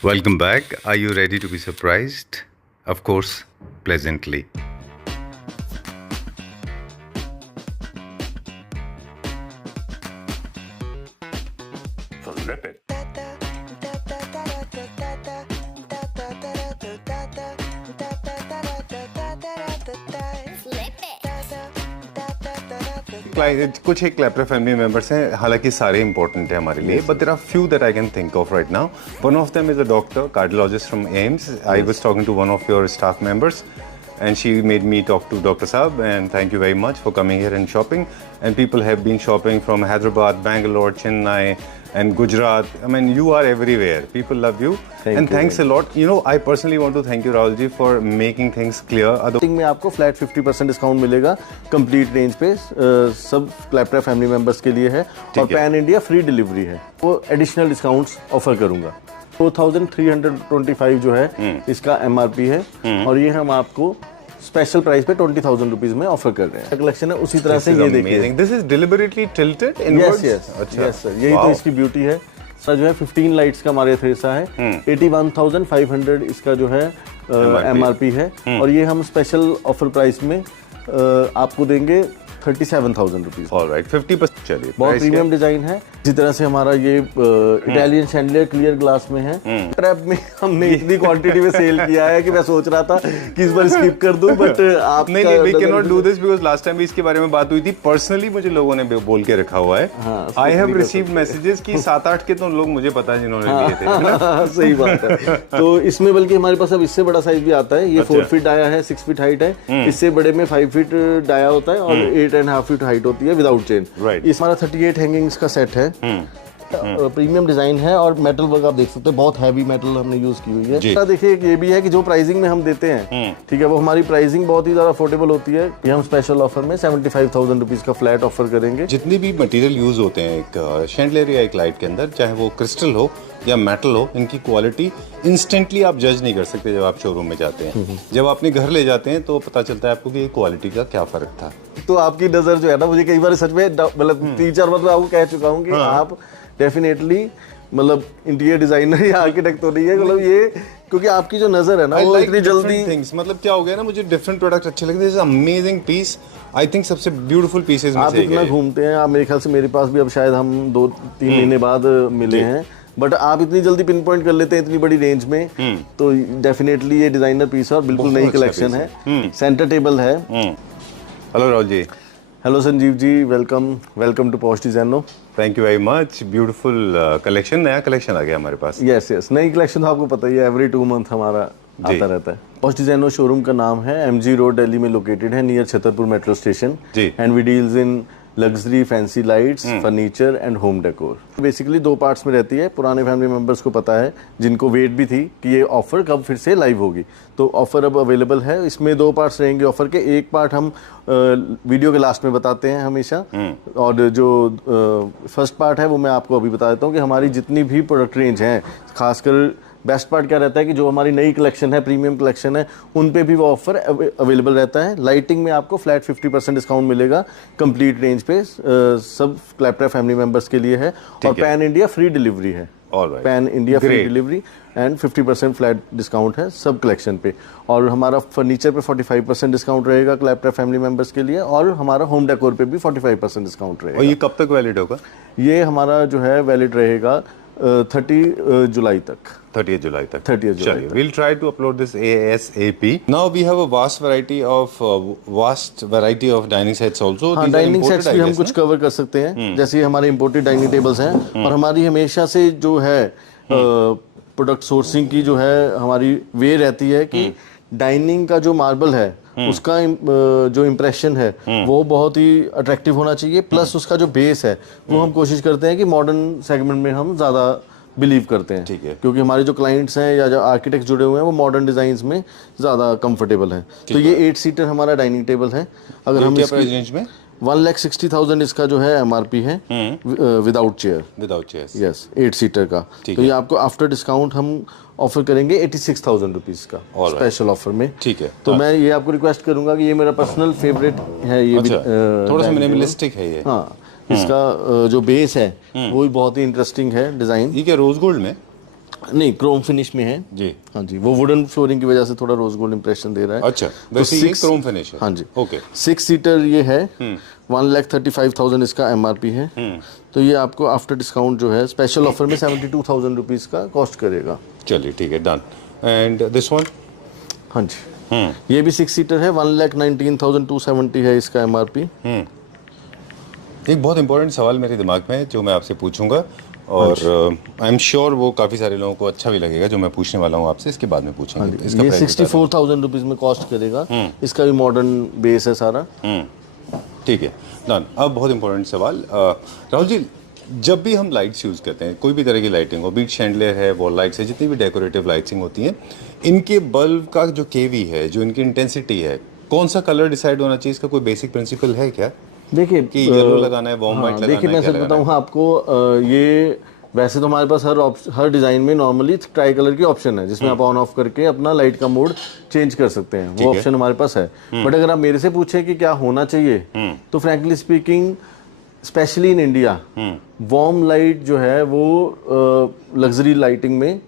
Welcome back. Are you ready to be surprised? Of course, pleasantly. Flip it. कुछ एक Clapper family members हैं, हालांकि सारे important हैं हमारे लिए, but there are few that I can think of right now. One of them is a doctor cardiologist from AIIMS. I was talking to one of your staff members and she made me talk to Dr. Saab, and thank you very much for coming here and shopping. And people have been shopping from Hyderabad, Bangalore, Chennai and Gujarat. I mean, you are everywhere. People love you. Thanks a lot. You know, I personally want to thank you, Rahul ji, for making things clear. में आपको flat 50% discount मिलेगा complete range पे. सब क्लैप्रा family members के लिए है और pan India free delivery है. वो एडिशनल डिस्काउंट्स ऑफर करूंगा. 4325 जो है इसका एमआरपी है और ये हम आपको स्पेशल प्राइस पे 20,000 रुपीज में ऑफर कर रहे हैं. कलेक्शन है उसी तरह से ये देखिए. This is deliberately tilted inwards. Yes sir. यही तो इसकी ब्यूटी है. सर जो है 15 लाइट्स का हमारे थ्रेसा है. 81,500 इसका जो है एमआरपी है और ये हम स्पेशल ऑफर प्राइस में आपको देंगे 37,000 रुपीज. ऑलराइट, 50%. चलिए, बहुत प्रीमियम डिजाइन है. इसी तरह से हमारा ये इटालियन शैंडलियर क्लियर ग्लास में है. ट्रैप में हमने इतनी क्वांटिटी में सेल किया है कि मैं सोच रहा था कि इस बार स्किप कर दूं, बट आप नहीं, we can not do this because last time भी इसके बारे में बात हुई थी. पर्सनली मुझे लोगों ने बोल के रखा हुआ है. आई हैव रिसीव्ड मैसेजेस कि 7-8 के तो लोग मुझे पता है जिन्होंने लिए थे. सही बात है. तो इसमें बल्कि हमारे पास अब इससे बड़ा साइज भी आता है. ये 4 फीट डाया है, 6 फीट हाइट है. इससे बड़े में 5 फीट डाया होता है और 8.5 फीट हाइट होती है विदाउट चेन. इस हमारा 38 हैंगिंग्स का सेट है. प्रीमियम डिजाइन है और मेटल वर्क आप देख सकते हैं. बहुत हैवी मेटल हमने यूज की हुई है. ऐसा देखिए ये भी है कि जो प्राइसिंग में हम देते हैं, ठीक है, वो हमारी प्राइसिंग बहुत ही ज्यादा अफोर्डेबल होती है. ये हम स्पेशल ऑफर में 75,000 रुपीज का फ्लैट ऑफर करेंगे. जितनी भी मटेरियल यूज होते हैं एक शैंडलियर या एक लाइट के अंदर, चाहे वो क्रिस्टल हो या मेटल हो, इनकी क्वालिटी इंस्टेंटली आप जज नहीं कर सकते जब आप शोरूम में जाते हैं. जब अपने घर ले जाते हैं तो पता चलता है आपको कि क्वालिटी का क्या फर्क था. तो आपकी नजर जो है ना, मुझे कई बार सच में मतलब 3-4 बार आपको कह चुका हूँ कि आप डेफिनेटली मतलब इंटीरियर डिजाइनर या आर्किटेक्ट तो नहीं है, मतलब ये क्योंकि आपकी जो नजर है ना वो इतनी जल्दी थिंग्स, मतलब क्या हो गया ना, मुझे डिफरेंट प्रोडक्ट अच्छे लगते हैं. This is amazing piece. I think सबसे ब्यूटीफुल पीसेस में आप से इतना घूमते हैं. आप मेरे ख्याल से मेरे पास भी अब शायद हम 2-3 महीने बाद मिले हैं, बट आप इतनी जल्दी पिन पॉइंट कर लेते हैं इतनी बड़ी रेंज में. तो डेफिनेटली ये डिजाइनर पीस है और बिल्कुल नई कलेक्शन है. सेंटर टेबल है. Hello Rahul ji. Hello Sanjeev ji, welcome to Posh Designo. Thank you very much. Beautiful collection, नया कलेक्शन आ गया हमारे पास. यस, नई कलेक्शन तो आपको पता ही है, एवरी 2 मंथ हमारा आता रहता है. पॉश डिजाइनो शोरूम का नाम है, MG रोड दिल्ली में लोकेटेड है, near Chhatarpur metro station. And we deals in luxury, fancy lights, furniture and home decor. Basically 2 parts में रहती है. पुराने फैमिली मेंबर्स को पता है, जिनको वेट भी थी कि ये ऑफर कब फिर से लाइव होगी, तो ऑफर अब अवेलेबल है. इसमें 2 पार्ट्स रहेंगे ऑफर के. एक पार्ट हम वीडियो के लास्ट में बताते हैं हमेशा, और जो फर्स्ट पार्ट है वो मैं आपको अभी बता देता हूँ कि हमारी जितनी भी प्रोडक्ट रेंज है, खासकर बेस्ट पार्ट क्या रहता है कि जो हमारी नई कलेक्शन है, प्रीमियम कलेक्शन है, उन पे भी वो ऑफर अवेलेबल रहता है. लाइटिंग में आपको फ्लैट 50% डिस्काउंट मिलेगा कंप्लीट रेंज पे. सब क्लैप्रा फैमिली मेंबर्स के लिए है और पैन इंडिया फ्री डिलीवरी है. Pan India free delivery and 50% flat discount है सब कलेक्शन पे. और हमारा फर्नीचर पे 45% डिस्काउंट रहेगा क्लैप्रा फैमिली मेंबर्स के लिए, और हमारा होम डेकोर पे भी 45% डिस्काउंट रहेगा. और ये कब तक वैलिड होगा? ये हमारा जो है वैलिड रहेगा 30 जुलाई तक. 30th July तक. 30th July. We'll try to upload this ASAP. Now we have a vast variety of dining sets also. हाँ, डाइनिंग सेट्स भी हम कुछ कवर कर सकते हैं. जैसे हमारे इंपोर्टेड डाइनिंग टेबल्स हैं, और हमारी हमेशा से जो है प्रोडक्ट सोर्सिंग की जो है हमारी वे रहती है कि डाइनिंग का जो मार्बल है उसका जो इम्प्रेशन है वो बहुत ही अट्रैक्टिव होना चाहिए. प्लस उसका जो बेस है वो हम कोशिश करते हैं कि मॉडर्न सेगमेंट में हम ज़्यादा बिलीव करते हैं. ठीक है, क्योंकि हमारे जो क्लाइंट्स हैं या जो आर्किटेक्ट जुड़े हुए हैं वो मॉडर्न डिजाइन्स में ज़्यादा कंफर्टेबल हैं. तो ये 8 सीटर हमारा डाइनिंग टेबल है. अगर हम क्या प्राइस रेंज में? 1,60,000 इसका जो है एमआरपी है विदाउट चेयर. यस, 8 सीटर का. तो ये आपको आफ्टर डिस्काउंट हम ऑफर करेंगे 86,000 रुपीज का स्पेशल ऑफर में. ठीक है. तो मैं ये आपको रिक्वेस्ट करूंगा कि ये मेरा पर्सनल फेवरेट है. ये थोड़ा सा मिनिमलिस्टिक है ये. हाँ, इसका जो बेस है वो भी बहुत ही इंटरेस्टिंग है डिजाइन. ये क्या रोज गोल्ड में? नहीं, क्रोम फिनिश में है जी। हाँ जी, वो वुडन फ्लोरिंग की वजह से थोड़ा रोज गोल्ड इंप्रेशन दे रहा है। अच्छा, वैसे ये क्रोम फिनिश है। हाँ जी, ओके। 6 सीटर ये है। 1,35,000 इसका MRP है। तो ये आपको आफ्टर डिस्काउंट जो है स्पेशल ऑफर में 72,000 रुपीज़ का कॉस्ट करेगा। चलिए ठीक है, डन। And this one? हाँ जी, ये भी 6 सीटर है। 1,19,270 है इसका MRP। एक बहुत इंपॉर्टेंट सवाल मेरे दिमाग में है जो मैं आपसे पूछूंगा, और आई एम श्योर वो काफ़ी सारे लोगों को अच्छा भी लगेगा जो मैं पूछने वाला हूँ आपसे, इसके बाद में पूछेंगे। इसका ये प्राइस बता 64,000 रुपीज़ में कॉस्ट करेगा। इसका भी मॉडर्न बेस है सारा। ठीक है, डन। अब बहुत इंपॉर्टेंट सवाल, राहुल जी, जब भी हम लाइट्स यूज़ करते हैं, कोई भी तरह की लाइटिंग हो, बीट शैंडलियर है, वॉल लाइट्स है, जितनी भी डेकोरेटिव लाइटिंग होती हैं, इनके बल्ब का जो केवी है, जो इनकी इंटेंसिटी है, कौन सा कलर डिसाइड होना चाहिए, इसका कोई बेसिक प्रिंसिपल है क्या? देखिए कि येलो लगाना है, वार्म वाइट लगाना है, देखिए मैं क्या सच लगाना बताऊँ आपको, ये वैसे तो हमारे पास हर डिज़ाइन में नॉर्मली ट्राई कलर की ऑप्शन है जिसमें आप ऑन ऑफ करके अपना लाइट का मोड चेंज कर सकते हैं। वो ऑप्शन हमारे पास है। बट अगर आप मेरे से पूछे कि क्या होना चाहिए, तो frankly speaking specially in India warm light जो है वो लग्जरी लाइटिंग में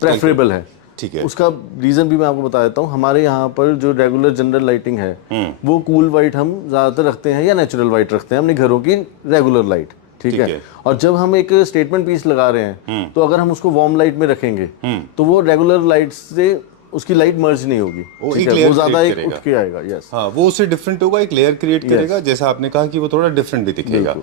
प्रेफरेबल है। ठीक है। उसका रीजन भी मैं आपको बता देता हूँ। हमारे यहाँ पर जो रेगुलर जनरल लाइटिंग है वो कूल वाइट हम ज्यादातर रखते हैं या नेचुरल वाइट रखते हैं अपने घरों की रेगुलर लाइट। ठीक है। और जब हम एक स्टेटमेंट पीस लगा रहे हैं तो अगर हम उसको वार्म लाइट में रखेंगे तो वो रेगुलर लाइट से उसकी लाइट मर्ज नहीं होगी। वो ज्यादा एक उठ के आएगा। यस, हाँ, वो उससे डिफरेंट होगा, एक लेयर क्रिएट करेगा, जैसा आपने कहा कि वो थोड़ा डिफरेंट भी दिखेगा।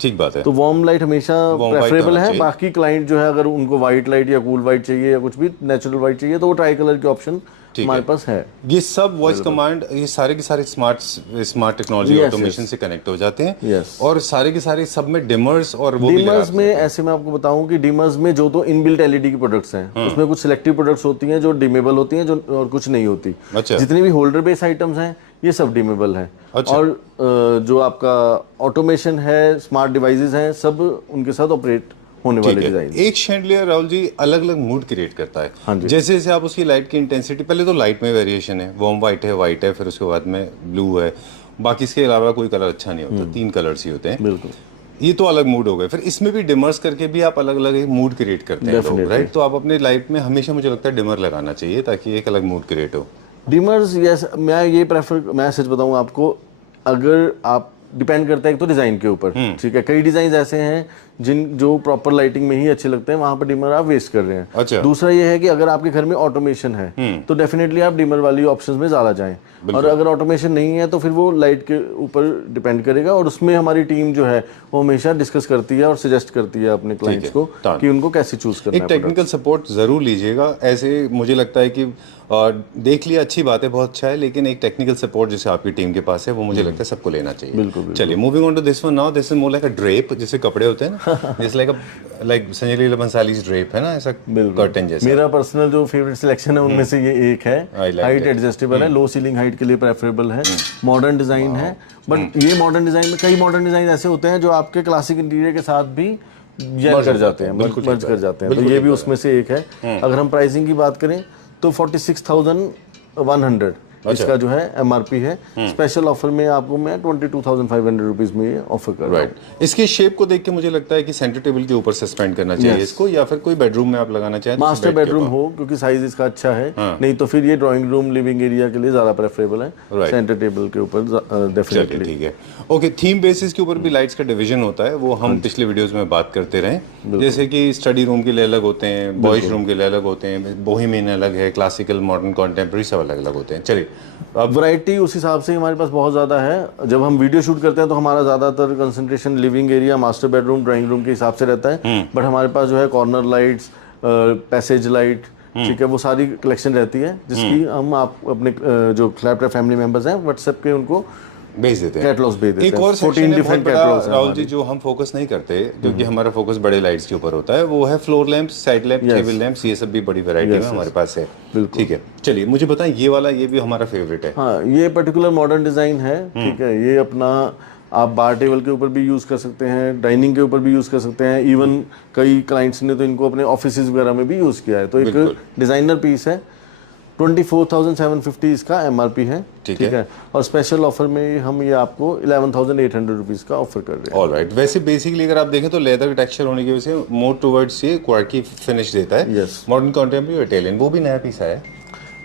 ठीक बात है। तो वार्म लाइट हमेशा प्रेफरेबल है। बाकी क्लाइंट जो है अगर उनको व्हाइट लाइट या कूल वाइट चाहिए या कुछ भी नेचुरल वाइट चाहिए तो वो ट्राई कलर के ऑप्शन हमारे पास है। ये सब वॉइस कमांड, ये सारे के सारे स्मार्ट टेक्नोलॉजी ऑटोमेशन से कनेक्ट हो जाते हैं। और सारे के सारे सब में डिमर्स और वो भी डिमर्स में ऐसे मैं आपको बताऊं कि डिमर्स में जो तो इनबिल्ट LED की प्रोडक्ट्स हैं उसमें कुछ सिलेक्टिव प्रोडक्ट्स होती हैं जो डिमेबल होती हैं, जो और कुछ नहीं होती। अच्छा। जितनी भी होल्डर बेस आइटम्स हैं ये सब डिमेबल है। अच्छा। और जो आपका ऑटोमेशन है, स्मार्ट डिवाइसेस हैं, सब उनके साथ ऑपरेट होने वाले डिजाइन। एक शैंडलियर राहुल जी अलग अलग मूड क्रिएट करता है। हाँ जी। जैसे जैसे आप उसकी लाइट की इंटेंसिटी, पहले तो लाइट में वेरिएशन है, वार्म वाइट है, फिर उसके बाद में ब्लू है, बाकी इसके अलावा कोई कलर अच्छा नहीं होता, 3 कलर्स ही होते हैं। बिल्कुल, ये तो अलग मूड हो गए। फिर इसमें भी डिमर्स करके भी आप अलग अलग मूड क्रिएट करते हैं लोग, राइट? तो आप अपने लाइफ में हमेशा, मुझे लगता है, डिमर लगाना चाहिए ताकि एक अलग मूड क्रिएट हो। डिमर्स, यस, मैं सच बताऊं आपको, अगर आप डिपेंड करता है एक तो डिजाइन के ऊपर। ठीक है, कई डिजाइन ऐसे हैं जो प्रॉपर लाइटिंग में ही अच्छे लगते हैं, वहां पर डिमर आप वेस्ट कर रहे हैं। अच्छा। दूसरा ये है कि अगर आपके घर में ऑटोमेशन है तो डेफिनेटली आप डिमर वाली ऑप्शंस में ज्यादा जाएं, और अगर ऑटोमेशन नहीं है तो फिर वो लाइट के ऊपर डिपेंड करेगा। और उसमें हमारी टीम जो है वो हमेशा डिस्कस करती है और सजेस्ट करती है अपने क्लाइंट्स को कि उनको कैसे चूज करना है। एक टेक्निकल सपोर्ट जरूर लीजिएगा। ऐसे मुझे लगता है कि देख लिया, अच्छी बात है, बहुत अच्छा है, लेकिन एक टेक्निकल सपोर्ट जैसे आपकी टीम के पास है वो मुझे लगता है सबको लेना चाहिए। बिल्कुल। चलिए, moving on to this one now. This is more like a drape, जैसे कपड़े होते हैं ना, this like Sanjay Leela Bhansali's drape है ना, ऐसा कर्टन जैसा। मेरा पर्सनल जो फेवरेट सिलेक्शन है उनमें से ये एक है। हाइट एडजस्टेबल है, लो सीलिंग हाइट के लिए प्रेफरेबल है, मॉडर्न डिजाइन है। बट ये मॉडर्न डिजाइन में कई मॉडर्न डिजाइन ऐसे होते हैं जो आपके क्लासिक इंटीरियर के साथ भी जेल कर जाते हैं, मर्ज कर जाते हैं। तो ये भी उसमें से एक है। अगर हम प्राइसिंग की बात करें तो 46,100 इसका जो है MRP है। स्पेशल ऑफर में आपको मैं 22,500 रुपीज में ये ऑफर कर रहा हूँ। इसके शेप को देख के मुझे लगता है कि सेंटर टेबल के ऊपर सस्पेंड करना चाहिए इसको, या फिर कोई बेडरूम में आप लगाना चाहें, मास्टर बेडरूम हो, क्योंकि साइज इसका अच्छा है। नहीं तो फिर ये ड्राइंग रूम, लिविंग एरिया के लिए ज्यादा प्रेफरेबल है। सेंटर टेबल के ऊपर डेफिनेटली। ठीक है, ओके। थीम बेसिस के ऊपर भी लाइट्स का डिवीजन होता है, वो हम पिछले वीडियोस में बात करते रहे। जैसे कि स्टडी रूम के लिए अलग होते हैं, बॉयज रूम के लिए अलग होते हैं, बोहेमियन अलग है, क्लासिकल, मॉडर्न, कॉन्टेम्पररी, सब अलग अलग होते हैं। चलिए, अब वैरायटी उस हिसाब से हमारे पास बहुत ज़्यादा है। जब हम वीडियो शूट करते हैं तो हमारा ज़्यादातर concentration living area, master bedroom, drawing room के हिसाब से रहता है। बट हमारे पास जो है कॉर्नर लाइट्स, पैसेज लाइट, ठीक है, वो सारी कलेक्शन रहती है जिसकी हम आप अपने जो फ्लैट फैमिली मेंबर्स हैं व्हाट्सएप पे उनको भेज देते हैं, कैटलॉग्स भेज देते हैं। एक और 14 डिफरेंट कैटलॉग्स हैं राहुल जी जो हम फोकस नहीं करते, क्योंकि हमारा फोकस बड़े लाइट्स के ऊपर होता है, वो है floor lamps, side lamp, table lamps. ये सब भी बड़ी वैरायटी में हमारे पास है। ठीक है, चलिए मुझे बताएं, ये वाला, ये भी हमारा फेवरेट है। हाँ, ये पर्टिकुलर मॉडर्न डिजाइन है। ठीक है, ये अपना आप बार टेबल के ऊपर भी यूज कर सकते हैं, डाइनिंग के ऊपर भी यूज कर सकते हैं। इवन कई क्लाइंट्स ने तो इनको अपने ऑफिस वगैरह में भी यूज किया है। तो एक डिजाइनर पीस है। 24,750 इसका MRP है। ठीक ठीक है। है, और स्पेशल ऑफर में हम ये आपको 11,800 रुपीज़ का ऑफर कर रहे हैं। ऑलराइट, वैसे बेसिकली अगर आप देखें तो लेदर का टेक्सचर होने की वजह से मोर टुवर्ड्स ये क्वार्की फिनिश देता है। Yes. मॉडर्न कंटेम्प्रेरी इटालियन, वो भी नया पीस है।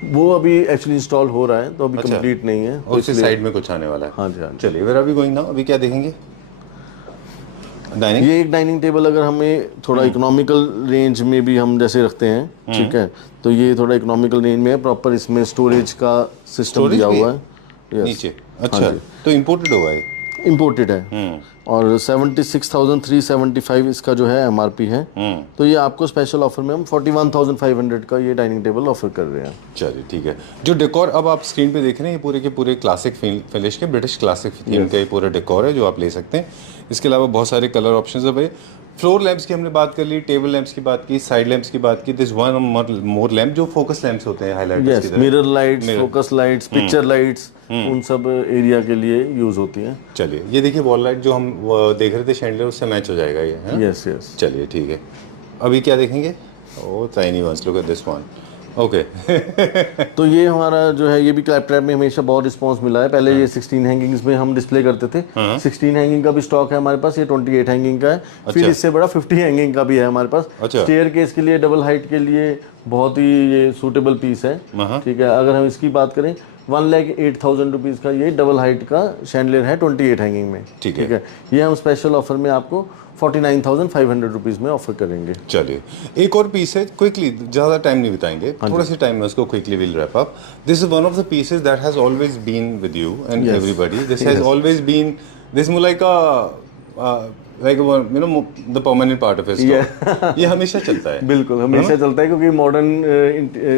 वो अभी एक्चुअली इंस्टॉल हो रहा है, तो अभी अच्छा। कंप्लीट नहीं है, और उसके साइड में कुछ आने वाला है। हाँ जी, हाँ जी। चलिए where are we going now, अभी क्या देखेंगे? डाइनिंग। ये एक डाइनिंग टेबल अगर हमें थोड़ा इकोनॉमिकल रेंज में भी हम जैसे रखते हैं, ठीक है, तो ये थोड़ा इकोनॉमिकल रेंज में है। प्रॉपर इसमें स्टोरेज का सिस्टम Storage दिया भी हुआ है? है। Yes. नीचे, अच्छा, तो इम्पोर्टेड हुआ है। इम्पोर्टेड है, और 76,375 इसका जो है MRP है। तो ये आपको स्पेशल ऑफर में हम 41,500 का ये डाइनिंग टेबल ऑफर कर रहे हैं। चलिए ठीक है। जो डेकोर अब आप स्क्रीन पे देख रहे हैं, ये पूरे के पूरे क्लासिक फिनिश के ब्रिटिश क्लासिक थीम का ये पूरा डेकोर है जो आप ले सकते हैं। इसके अलावा बहुत सारे कलर ऑप्शंस है भाई। फ्लोर लैंप्स की हमने बात कर ली, टेबल लैंप्स की बात की, साइड लैंप्स की बात की। दिस वन मोर लैंप जो फोकस लैंप्स होते हैं, हाइलाइटर्स की यस, तरह। Mirror lights, focus lights, picture lights, उन सब एरिया के लिए यूज होती हैं। चलिए ये देखिए वॉल लाइट जो हम देख रहे थे शैंडलर, उससे मैच हो जाएगा ये, है? Yes yes. चलिए ठीक है। अभी क्या देखेंगे? Oh tiny ones, look at this one. Okay. तो ये हमारा जो है, ये भी क्लैप ट्रैप में हमेशा बहुत रिस्पांस मिला है। पहले ये 16 हैंगिंग्स में हम डिस्प्ले करते थे। 16 हैंगिंग का भी स्टॉक है हमारे पास, ये 28 हैंगिंग का है। फिर इससे बड़ा 50 हैंगिंग का भी है हमारे पास। अच्छा। स्टेयर केस के लिए, डबल हाइट के लिए बहुत ही ये सूटेबल पीस है। ठीक है, अगर हम इसकी बात करें 1,08,000 रुपीज़ का ये डबल हाइट का शैंडलियर है 28 हैंगिंग में। ठीक है। ये हम स्पेशल ऑफर में आपको 49,500 रुपीज़ में ऑफर करेंगे। चलिए एक और पीस है, क्विकली, ज़्यादा टाइम नहीं बिताएंगे, थोड़ा सी टाइम में उसको quickly will wrap up. This is one of the pieces that has always been with you and everybody. This has always been, this more like you know the permanent part of his store. ये हमेशा चलता है। बिल्कुल, हमेशा चलता है, क्योंकि modern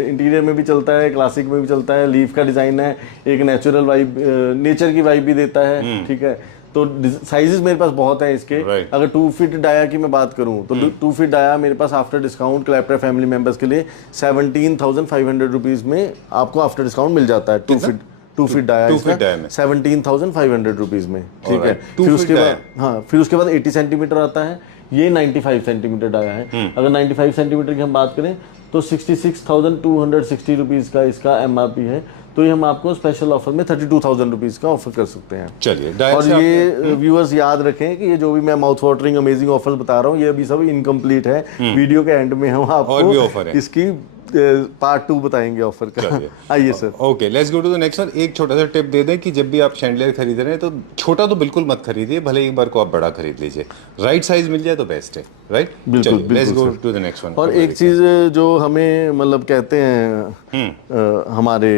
interior में भी चलता है, क्लासिक में भी चलता है। लीफ का डिजाइन है, एक नेचुरल वाइब, नेचर की वाइब भी देता है। ठीक है, तो साइजेस मेरे पास बहुत हैं इसके। अगर 2 फीट डाया की मैं बात करूं तो 2 फीट डाया मेरे पास आफ्टर डिस्काउंट क्लैप्टर फैमिली मेंबर्स के लिए 17,500 रुपीज में आपको आफ्टर डिस्काउंट मिल जाता है। 2 फीट डाया 17,500 रुपीज में। ठीक है, फिर उसके बाद फिर उसके बाद 80 सेंटीमीटर आता है, ये 95 सेंटीमीटर डाया है। अगर 95 सेंटीमीटर की हम बात करें तो 66,260 रुपीज का इसका MRP है। तो ये हम आपको स्पेशल ऑफर में 32,000 रुपीज का ऑफर कर सकते हैं। चलिए, और ये व्यूअर्स याद रखें कि ये जो भी मैं माउथ वाटरिंग अमेजिंग ऑफर्स बता रहा हूँ, ये अभी सब इनकम्प्लीट है। वीडियो के एंड में हम आपको इसकी पार्ट 2 बताएंगे ऑफर का। आइए sir. Okay, let's go to the next one. एक छोटा सा टिप दे दें कि जब भी आप शैंडलियर खरीद रहे हैं तो छोटा तो बिल्कुल मत खरीदिए, भले एक बार को आप बड़ा खरीद लीजिए। राइट साइज मिल जाए तो बेस्ट है, राइट? बिल्कुल। Let's go to the next one. और एक चीज जो हमें मतलब कहते हैं हमारे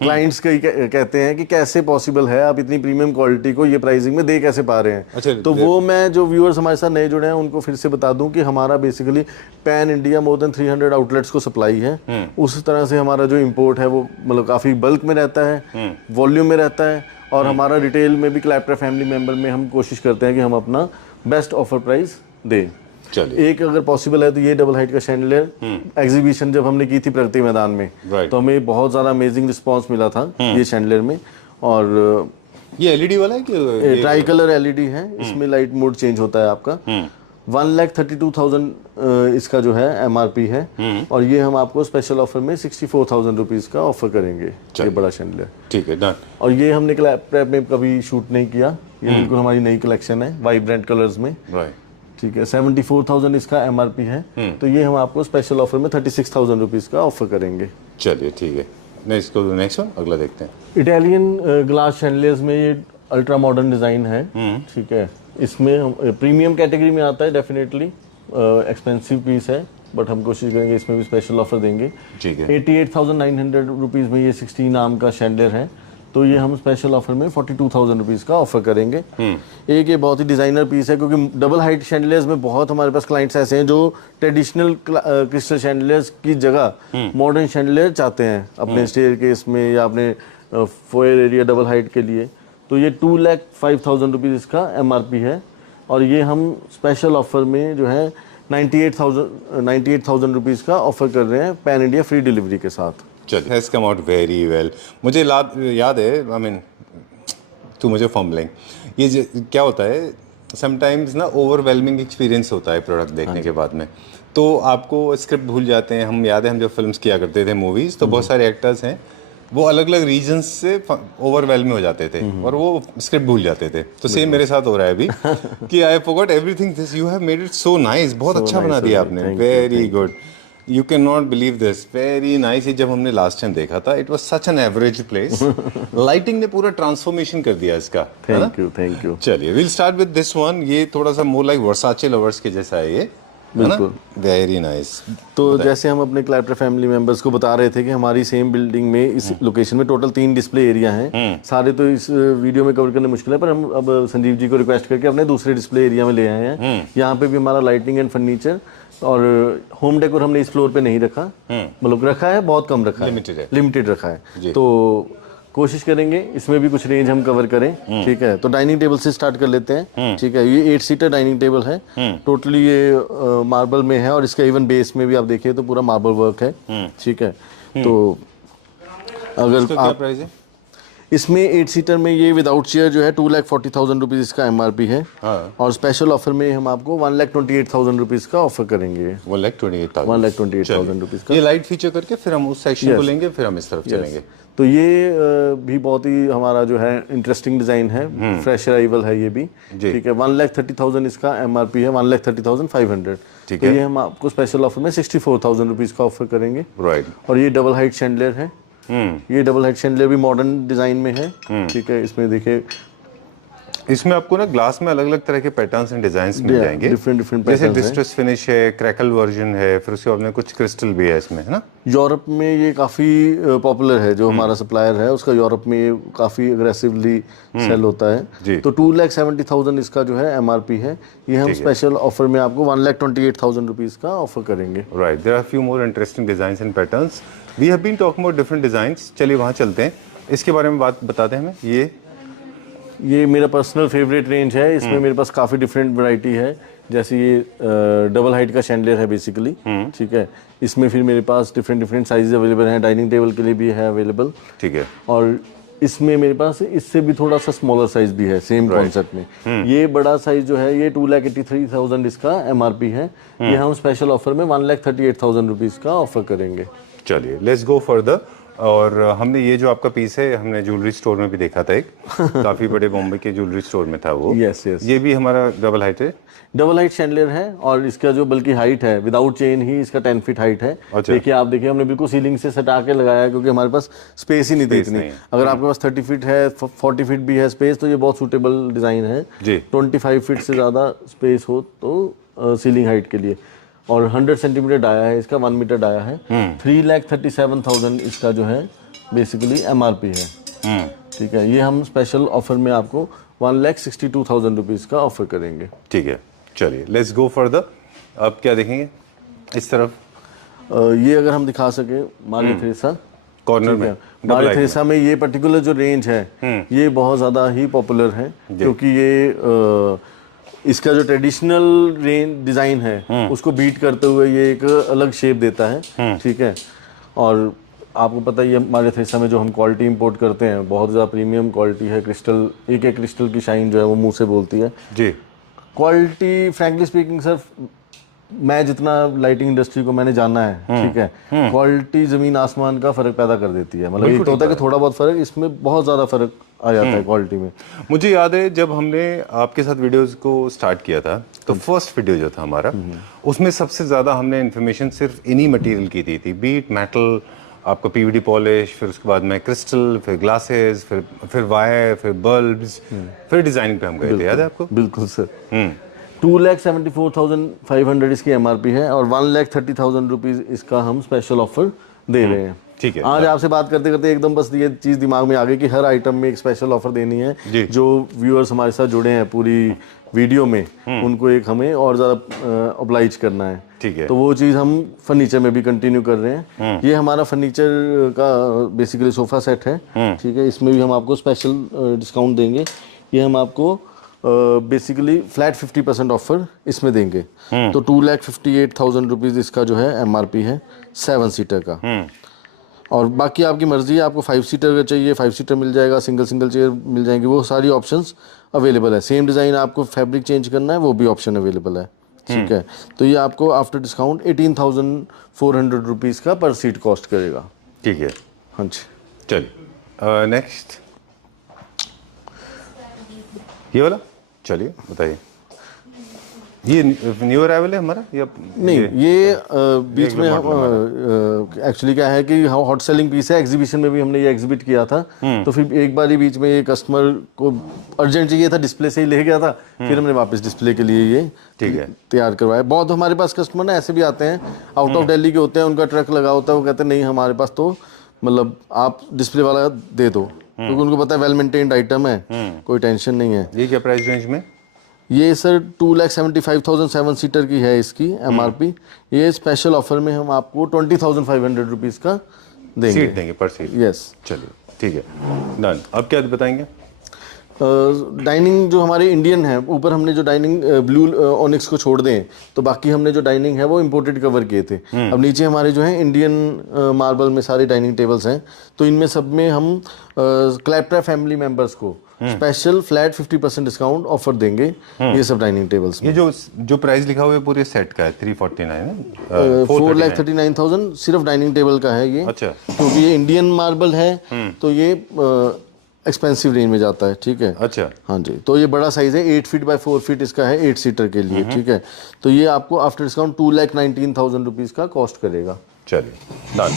क्लाइंट्स कहते हैं कि कैसे पॉसिबल है आप इतनी प्रीमियम क्वालिटी को ये प्राइसिंग में दे कैसे पा रहे हैं। अच्छा, तो वो मैं जो व्यूअर्स हमारे साथ नए जुड़े हैं उनको फिर से बता दूं कि हमारा basically pan India more than 300 outlets को सप्लाई है। उस तरह से हमारा जो इंपोर्ट है वो मतलब काफ़ी बल्क में रहता है, वॉल्यूम में रहता है। और हमारा रिटेल में भी क्लैप्टर फैमिली मेंबर में हम कोशिश करते हैं कि हम अपना बेस्ट ऑफर प्राइस दें। चलिए, एक अगर पॉसिबल है तो ये डबल हाइट का शैंडलियर एग्जीबिशन जब हमने की थी प्रगति मैदान में, तो हमें बहुत ज़्यादा अमेजिंग रिस्पॉन्स मिला था ये शैंडलियर में। और ये LED वाला है कि ट्राई कलर LED है, इसमें लाइट मोड चेंज होता है आपका। 1,32,000 इसका जो है MRP है। और ये हम आपको स्पेशल ऑफर में 64,000 रुपीज का ऑफर करेंगे, ये बड़ा शैंडलियर। ठीक है, डन। और ये हमने क्लैप में कभी शूट नहीं किया, ये बिल्कुल हमारी नई कलेक्शन है वाइब्रेंट कलर्स में। ठीक है, 74,000 इसका MRP है। तो ये हम आपको स्पेशल ऑफर में 36,000 रुपीज का ऑफर करेंगे। चलिए ठीक है, नेक्स्ट वन, अगला देखते हैं। इटालियन ग्लास शैंडलियर्स में ये अल्ट्रा मॉडर्न डिजाइन है। ठीक है, इसमें प्रीमियम कैटेगरी में आता है, डेफिनेटली एक्सपेंसिव पीस है, बट हम कोशिश करेंगे इसमें भी स्पेशल ऑफर देंगे। ठीक है, 88,900 रुपीज़ में ये 16 आर्म का शैंडलियर है। तो ये हम स्पेशल ऑफर में 42,000 रुपीज़ का ऑफर करेंगे। एक ये बहुत ही डिज़ाइनर पीस है, क्योंकि डबल हाइट शैंडलियर्स में बहुत हमारे पास क्लाइंट्स ऐसे हैं जो ट्रेडिशनल क्रिस्टल शैंडलियर्स की जगह मॉडर्न शैंडलियर चाहते हैं अपने स्टेयर केस में या अपने फोयर एरिया डबल हाइट के लिए। तो ये 2,05,000 रुपीज़ इसका MRP है। और ये हम स्पेशल ऑफर में जो है 98,000 रुपीज़ का ऑफर कर रहे हैं पैन इंडिया फ्री डिलीवरी के साथ। चलिए, has come out very well. मुझे याद है, आई मीन तू मुझे फॉर्मलिंग, ये क्या होता है समटाइम्स ना, ओवरवेलमिंग एक्सपीरियंस होता है प्रोडक्ट देखने के बाद में। तो आपको स्क्रिप्ट भूल जाते हैं। हम याद है हम जब फिल्म्स किया करते थे मूवीज़, तो बहुत सारे एक्टर्स हैं वो अलग अलग रीजन्स से ओवरवेलम में हो जाते थे और वो स्क्रिप्ट भूल जाते थे। तो सेम मेरे साथ हो रहा है अभी कि I forgot everything this, you have made it so nice, बहुत अच्छा बना दिया आपने, very good, you can not believe this, very nice. ये जब हमने लास्ट टाइम देखा था, it was such an average place, lighting ने पूरा ट्रांसफॉर्मेशन कर दिया इसका। Thank you. चलिए will start with this one. ये थोड़ा सा मोर लाइक वर्साचे लवर्स के जैसा है ये, बिल्कुल वेरी नाइस। तो जैसे हम अपने क्लैप्टर फैमिली मेंबर्स को बता रहे थे कि हमारी सेम बिल्डिंग में इस लोकेशन में टोटल 3 डिस्प्ले एरिया हैं। सारे तो इस वीडियो में कवर करने मुश्किल है, पर हम अब संजीव जी को रिक्वेस्ट करके अपने दूसरे डिस्प्ले एरिया में ले आए हैं। यहाँ पे भी हमारा लाइटिंग एंड फर्नीचर और होम डेकोर हमने इस फ्लोर पे नहीं रखा, मतलब रखा है बहुत कम रखा है, लिमिटेड रखा है। तो कोशिश करेंगे इसमें भी कुछ रेंज हम कवर करें। ठीक है, तो डाइनिंग टेबल से स्टार्ट कर लेते हैं। ठीक है, ये 8 सीटर डाइनिंग टेबल है, टोटली ये मार्बल में है और इसका इवन बेस में भी आप देखिए तो पूरा मार्बल वर्क है। ठीक है, तो अगर आप प्राइस है इसमें 8 सीटर में ये विदाउट चेयर जो है 2,40,000 रुपीज़ इसका MRP है। और स्पेशल ऑफर में हम आपको 1,28,000 रुपीज़ का ऑफर करेंगे। 1,28,000 रुपीज़ का ये लाइट फीचर करके फिर हम उस सेक्शन को लेंगे, फिर हम इस तरफ चलेंगे। तो ये भी बहुत ही हमारा जो है इंटरेस्टिंग डिज़ाइन है, फ्रेश अराइवल है ये भी। ठीक है, 1,30,000 इसका MRP है, 1,30,500। तो ये हम आपको स्पेशल ऑफर में 64,000 रुपीज़ का ऑफर करेंगे। राइट, और ये डबल हाइट शैंडलियर है। ये डबल हाइट शैंडलियर भी मॉडर्न डिजाइन में है। ठीक है, इसमें देखिए इसमें आपको ना ग्लास में अलग अलग तरह के पैटर्न्स एंड डिजाइन्स मिल जाएंगे, डिफरेंट जैसे डिस्ट्रेस फिनिश है, क्रैकल वर्जन है, फिर उसके बाद में कुछ क्रिस्टल भी है इसमें, है ना। यूरोप में ये काफ़ी पॉपुलर है, जो हमारा सप्लायर है उसका यूरोप में ये काफ़ी अग्रेसिवली सेल होता है। तो 2,70,000 इसका जो है MRP है। ये हम स्पेशल ऑफर में आपको 1,28,000 रुपीज़ का ऑफर करेंगे। Right, there are few more interesting designs and patterns. We have been talking about different designs. चलिए वहाँ चलते हैं, इसके बारे में बात बताते हैं हमें। ये मेरा पर्सनल फेवरेट रेंज है। इसमें मेरे पास काफ़ी डिफरेंट वैरायटी है, जैसे ये डबल हाइट का शैंडलियर है बेसिकली। ठीक है, इसमें फिर मेरे पास डिफरेंट साइज अवेलेबल हैं, डाइनिंग टेबल के लिए भी है अवेलेबल। ठीक है, और इसमें मेरे पास इससे भी थोड़ा सा स्मॉलर साइज भी है सेम कॉन्सेप्ट में। ये बड़ा साइज जो है ये 2,83,000 इसका MRP है। ये हम स्पेशल ऑफर में 1,38,000 रुपीज़ का ऑफर करेंगे। चलिए लेट्स गो फर्दर। और हमने ये जो आपका पीस है हमने ज्वेलरी स्टोर में भी देखा था, एक काफी बड़े बॉम्बे के ज्वेलरी स्टोर में था वो। यस। ये भी हमारा डबल हाइट है, डबल हाइट शैंडलियर है और इसका जो बल्कि हाइट है विदाउट चेन ही इसका 10 फीट हाइट है। देखिए आप देखिए हमने बिल्कुल सीलिंग से सटा के लगाया है, क्योंकि हमारे पास स्पेस ही नहीं थी इतनी। अगर आपके पास 30 फीट है, 40 फीट भी है स्पेस, तो ये बहुत सूटेबल डिजाइन है। 25 फीट से ज्यादा स्पेस हो तो सीलिंग हाइट के लिए। और 100 सेंटीमीटर डाया है इसका, 1 मीटर डाया है। 3,37,000 इसका जो है बेसिकली MRP है। ठीक है, ये हम स्पेशल ऑफर में आपको 1,62,000 रुपीज़ का ऑफर करेंगे। ठीक है, चलिए लेट्स गो फर्दर। अब क्या देखेंगे इस तरफ? ये अगर हम दिखा सके मारिया थ्रेसा कॉर्नर में, मारिया थ्रेसा में ये पर्टिकुलर जो रेंज है ये बहुत ज़्यादा ही पॉपुलर है, क्योंकि ये इसका जो ट्रेडिशनल रेंज डिज़ाइन है उसको बीट करते हुए ये एक अलग शेप देता है। ठीक है, और आपको पता ही है हमारे थ्रेसा में जो हम क्वालिटी इंपोर्ट करते हैं बहुत ज़्यादा प्रीमियम क्वालिटी है। क्रिस्टल, एक क्रिस्टल की शाइन जो है वो मुंह से बोलती है जी। क्वालिटी फ्रैंकली स्पीकिंग सर, मैं जितना लाइटिंग इंडस्ट्री को मैंने जाना है, ठीक है, क्वालिटी ज़मीन आसमान का फ़र्क पैदा कर देती है। मतलब एक तो होता है कि थोड़ा बहुत फ़र्क, इसमें बहुत ज़्यादा फ़र्क आ जाता है क्वालिटी में। मुझे याद है जब हमने आपके साथ वीडियोस को स्टार्ट किया था, तो फर्स्ट वीडियो जो था हमारा उसमें सबसे ज़्यादा हमने इन्फॉर्मेशन सिर्फ इन्हीं मटेरियल की दी थी, बीट मेटल, आपका PVD पॉलिश, फिर उसके बाद में क्रिस्टल, फिर ग्लासेस, फिर वायर, फिर बल्ब्स, फिर डिजाइनिंग पे हम गए थे, याद है आपको? बिल्कुल सर। 2,74,500 इसकी MRP है और 1,30,000 रुपीज़ इसका हम स्पेशल ऑफर दे रहे हैं। ठीक है, आज आपसे बात करते करते एकदम बस ये चीज़ दिमाग में आ गई कि हर आइटम में एक स्पेशल ऑफर देनी है। जो व्यूअर्स हमारे साथ जुड़े हैं पूरी वीडियो में, उनको एक हमें और ज़्यादा ऑब्लाइज करना है। ठीक है, तो वो चीज़ हम फर्नीचर में भी कंटिन्यू कर रहे हैं। ये हमारा फर्नीचर का बेसिकली सोफ़ा सेट है। ठीक है, इसमें भी हम आपको स्पेशल डिस्काउंट देंगे। ये हम आपको बेसिकली फ्लैट 50% ऑफर इसमें देंगे। तो 2,58,000 रुपीज़ इसका जो है MRP है 7 सीटर का। और बाकी आपकी मर्जी है, आपको 5 सीटर का चाहिए 5 सीटर मिल जाएगा, सिंगल चेयर मिल जाएंगे, वो सारी ऑप्शंस अवेलेबल है। सेम डिज़ाइन आपको फैब्रिक चेंज करना है वो भी ऑप्शन अवेलेबल है। ठीक है। तो ये आपको आफ्टर डिस्काउंट 18,400 रुपीज़ का पर सीट कॉस्ट करेगा। ठीक है, हाँ जी। चलिए नेक्स्ट ये वाला, चलिए बताइए। ये न्यू अराइवल है हमारा या नहीं, ये बीच में एक्चुअली क्या है कि हॉट सेलिंग पीस है, एग्जीबिशन में भी हमने ये एग्जिबिट किया था। तो फिर एक बार ही बीच में ये कस्टमर को अर्जेंट चाहिए था, डिस्प्ले से ही ले गया था, फिर हमने वापस डिस्प्ले के लिए ये ठीक है तैयार करवाया। बहुत हमारे पास कस्टमर ना ऐसे भी आते हैं, आउट ऑफ दिल्ली के होते हैं, उनका ट्रक लगा होता है, वो कहते हैं नहीं हमारे पास तो मतलब आप डिस्प्ले वाला दे दो, क्योंकि उनको पता है वेल मेंटेन्ड आइटम है, कोई टेंशन नहीं है। ये क्या प्राइस रेंज में? ये सर 2,75,000 7 सीटर की है इसकी MRP। ये स्पेशल ऑफर में हम आपको 20,500 रुपीज़ का देंगे, सीट देंगे पर सीट। यस। चलिए ठीक है, डन। अब क्या बताएंगे? डाइनिंग जो हमारे इंडियन है, ऊपर हमने जो डाइनिंग ब्लू ओनिक्स को छोड़ दें तो बाकी हमने जो डाइनिंग है वो इम्पोर्टेड कवर किए थे। अब नीचे हमारे जो है इंडियन मार्बल में सारे डाइनिंग टेबल्स हैं, तो इनमें सब में हम क्लैप्ट्रा फैमिली मेंबर्स को स्पेशल फ्लैट 50% डिस्काउंट ऑफर देंगे ये सब डाइनिंग टेबल्स में। ये जो प्राइस लिखा हुआ है पूरे सेट का है 349 है, 4,39,000 सिर्फ डाइनिंग टेबल का है ये। अच्छा। क्योंकि ये इंडियन मार्बल है तो ये एक्सपेंसिव रेंज में जाता है, ठीक है। अच्छा। हाँ जी, तो ये बड़ा साइज है, 8 फीट बाय 4 फीट इसका है 8 सीटर के लिए, ठीक है। तो ये आपको आफ्टर डिस्काउंट 2,19,000 रुपीज़ का कॉस्ट करेगा। चलिए डन।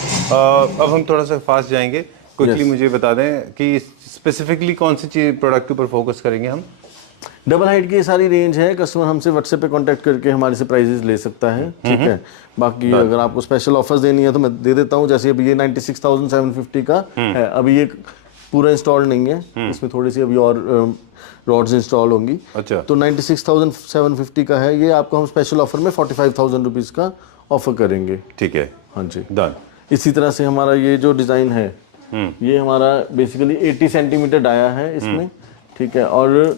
अब हम थोड़ा सा फास्ट जाएंगे, क्विकली मुझे बता दें कि स्पेसिफिकली कौन सी चीज प्रोडक्ट के ऊपर फोकस करेंगे हम? डबल हाइट की ये सारी रेंज है, कस्टमर हमसे व्हाट्सएप पे कांटेक्ट करके हमारे से प्राइजेस ले सकता है, ठीक है। बाकी अगर आपको स्पेशल ऑफर्स देनी है तो मैं दे देता हूँ। जैसे अभी ये 96,750 का है, अभी ये पूरा इंस्टॉल नहीं है, इसमें थोड़ी सी अभी और रॉड्स इंस्टॉल होंगी। अच्छा। तो 96,750 का है, ये आपको हम स्पेशल ऑफर में 45,000 रुपीज़ का ऑफर करेंगे। ठीक है, हाँ जी, डन। इसी तरह से हमारा ये जो डिज़ाइन है ये हमारा बेसिकली 80 सेंटीमीटर डाया है इसमें, ठीक है। और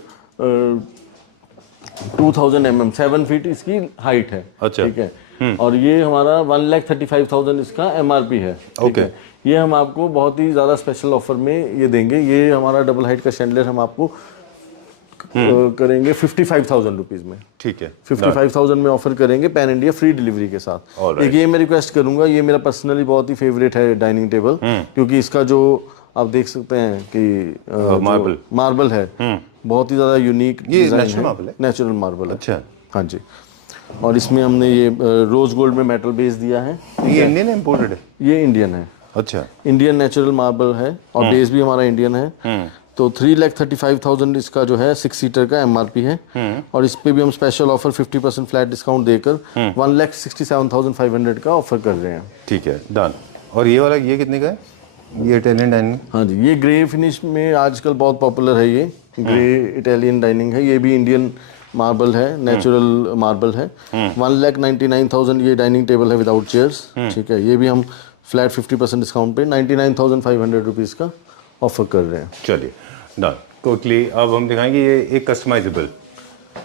2000 mm 7 फीट इसकी हाइट है, अच्छा। ठीक है। और ये हमारा 1,35,000 इसका MRP है, ठीक है। ये हम आपको बहुत ही ज़्यादा स्पेशल ऑफर में ये देंगे। ये हमारा डबल हाइट का शैंडलियर हम आपको करेंगे 55,000 रुपीज़ में, ठीक है। 55,000 में ऑफर करेंगे पैन इंडिया फ्री डिलीवरी के साथ। एक ये मैं रिक्वेस्ट करूंगा, ये मेरा पर्सनली बहुत ही फेवरेट है डाइनिंग टेबल, क्योंकि इसका जो आप देख सकते हैं कि मार्बल है बहुत ही ज़्यादा यूनिक डिजाइन है, नेचुरल मार्बल है। अच्छा। हाँ जी। और इसमें हमने ये रोज गोल्ड में मेटल बेस दिया है। ये इंडियन है इम्पोर्टेड है? ये इंडियन है। अच्छा। इंडियन नेचुरल मार्बल है और बेस भी हमारा इंडियन है। तो 3,35,000 इसका जो है 6 सीटर का MRP है। और इस पे भी हम स्पेशल ऑफर 50% फ्लैट डिस्काउंट देकर 1,67,500 का ऑफर कर रहे हैं। ठीक है, डन। और ये वाला ये कितने का है? ये इटालियन डाइनिंग? हाँ जी, ये ग्रे फिनिश में आजकल बहुत पॉपुलर है, ये ग्रे इटालियन डाइनिंग है। ये भी इंडियन मार्बल है, नेचुरल मार्बल है। 1,99,000 ये डाइनिंग टेबल है विदाउट चेयर्स, ठीक है। ये भी हम फ्लैट 50% डिस्काउंट पे 99,500 रुपीज़ का ऑफर कर रहे हैं। चलिए डन। क्विकली अब हम दिखाएंगे ये एक कस्टमाइजेबल,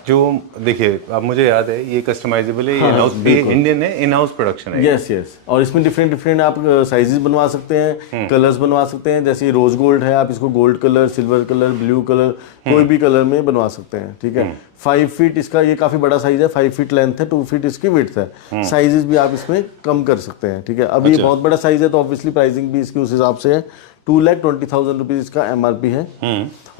जो देखिए अब मुझे याद है ये कस्टमाइजेबल है, ये इंडियन है, इन हाउस प्रोडक्शन है। Yes yes. और इसमें डिफरेंट आप साइजेस बनवा सकते हैं, कलर्स बनवा सकते हैं। जैसे रोज गोल्ड है, आप इसको gold colour, silver colour, blue colour, कोई भी कलर में बनवा सकते हैं, ठीक है। 5 फीट इसका ये काफी बड़ा साइज है, 5 फीट लेंथ है, 2 फीट इसकी विड्थ है। साइजेस भी आप इसमें कम कर सकते हैं, ठीक है। अभी ये बहुत बड़ा साइज है तो ऑब्वियसली प्राइसिंग भी इसकी उस हिसाब से है। 2,20,000 रुपीज़ इसका MRP है।